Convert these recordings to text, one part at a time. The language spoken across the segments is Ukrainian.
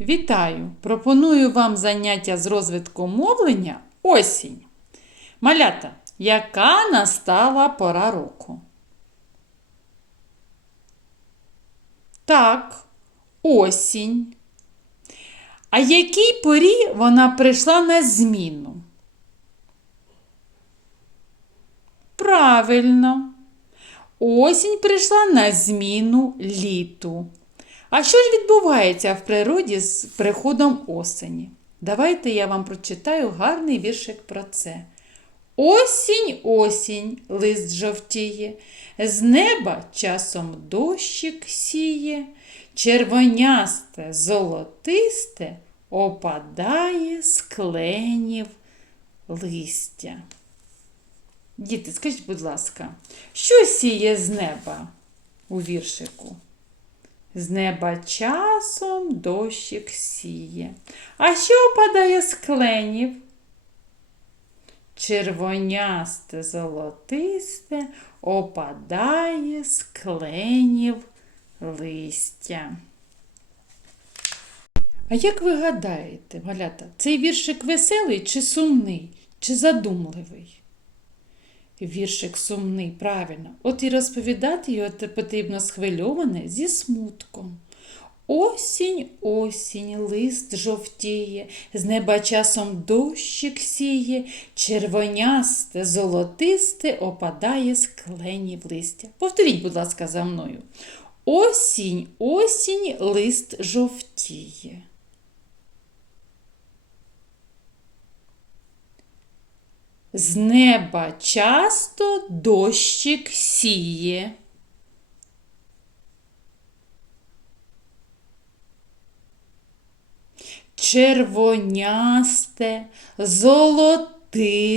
Вітаю! Пропоную вам заняття з розвитку мовлення осінь. Малята, яка настала пора року? Так, осінь. А якій порі вона прийшла на зміну? Правильно. Осінь прийшла на зміну літу. А що ж відбувається в природі з приходом осені? Давайте я вам прочитаю гарний віршик про це. Осінь, осінь, лист жовтіє, з неба часом дощик сіє, червонясте, золотисте опадає з кленів листя. Діти, скажіть, будь ласка, що сіє з неба у віршику? З неба часом дощик сіє. А що опадає з кленів? Червонясте золотисте опадає з кленів листя. А як ви гадаєте, малята, цей віршик веселий чи сумний, чи задумливий? Віршик сумний, правильно. От і розповідати його потрібно схвильоване зі смутком. Осінь, осінь, лист жовтіє, з неба часом дощик сіє, червонясте, золотисте опадає з кленів листя. Повторіть, будь ласка, за мною. Осінь, осінь, лист жовтіє. З неба часто дощик сіє. Червонясте, золотисте.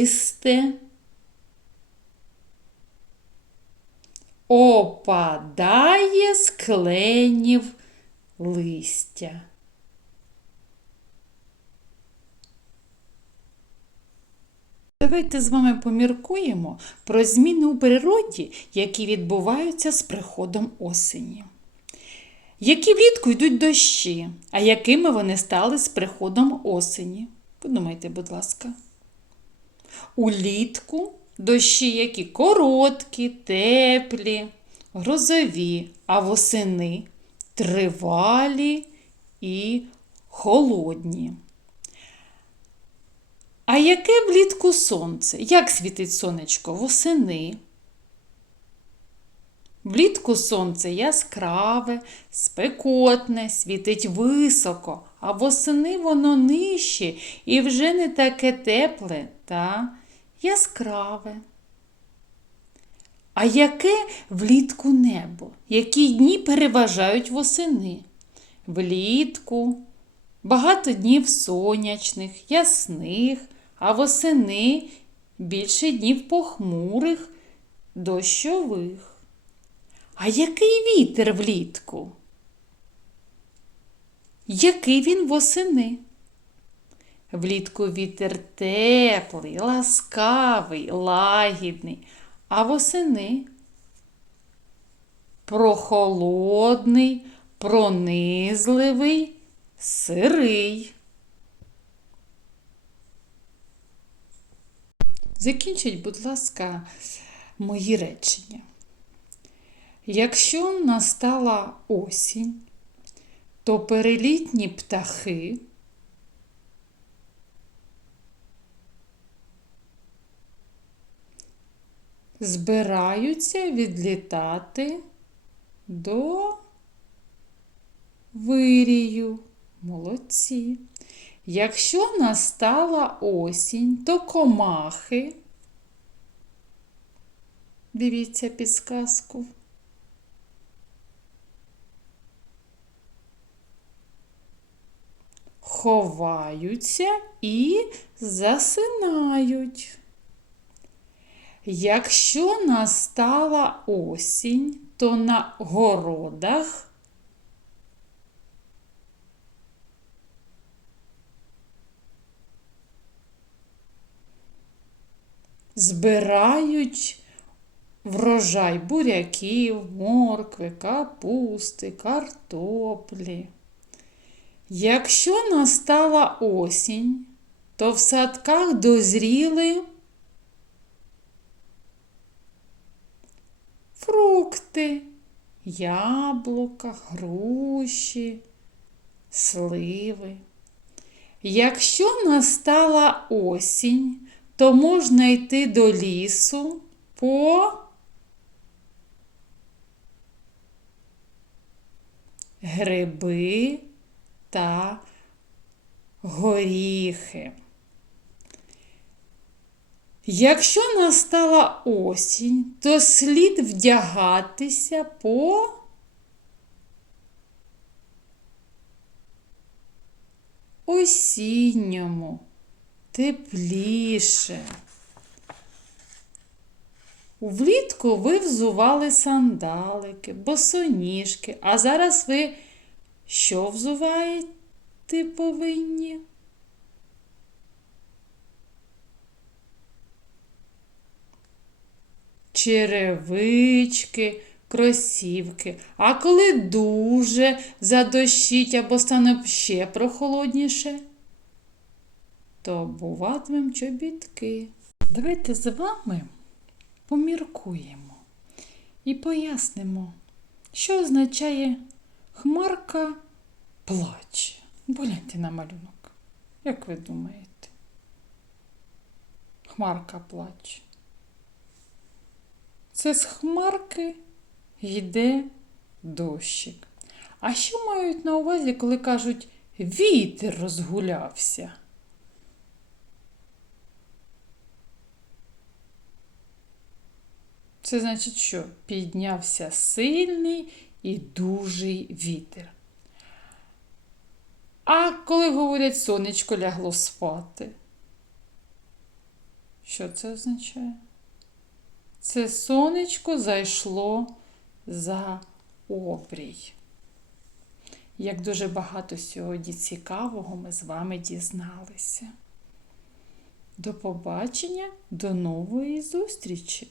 Опадає з кленів листя. Давайте з вами поміркуємо про зміни у природі, які відбуваються з приходом осені. Які влітку йдуть дощі, а якими вони стали з приходом осені? Подумайте, будь ласка. Улітку дощі які короткі, теплі, грозові, а восени тривалі і холодні. А яке влітку сонце? Як світить сонечко? Восени? Влітку сонце яскраве, спекотне, світить високо, а восени воно нижче і вже не таке тепле та яскраве. А яке влітку небо? Які дні переважають восени? Влітку багато днів сонячних, ясних, а восени більше днів похмурих, дощових. А який вітер влітку? Який він восени? Влітку вітер теплий, ласкавий, лагідний, а восени прохолодний, пронизливий, сирий. Закінчіть, будь ласка, мої речення. Якщо настала осінь, то перелітні птахи збираються відлітати до вирію. Молодці. Якщо настала осінь, то комахи. Дивіться підсказку. Ховаються і засинають. Якщо настала осінь, то на городах збирають врожай буряків, моркви, капусти, картоплі. Якщо настала осінь, то в садках дозріли фрукти, яблука, груші, сливи. Якщо настала осінь, то можна йти до лісу по гриби та горіхи. Якщо настала осінь, то слід вдягатися по осінньому, тепліше. Влітку ви взували сандалики, босоніжки, а зараз ви що взуваєте повинні? Черевички, кросівки. А коли дуже задощить або стане ще прохолодніше, то обуватимем чобітки. Давайте з вами поміркуємо і пояснимо, що означає хмарка плаче. Погляньте на малюнок. Як ви думаєте? Хмарка плаче. Це з хмарки йде дощик. А що мають на увазі, коли кажуть вітер розгулявся? Це значить, що піднявся сильний і дужий вітер. А коли говорять сонечко лягло спати, що це означає? Це сонечко зайшло за обрій. Як дуже багато сьогодні цікавого ми з вами дізналися. До побачення, до нової зустрічі!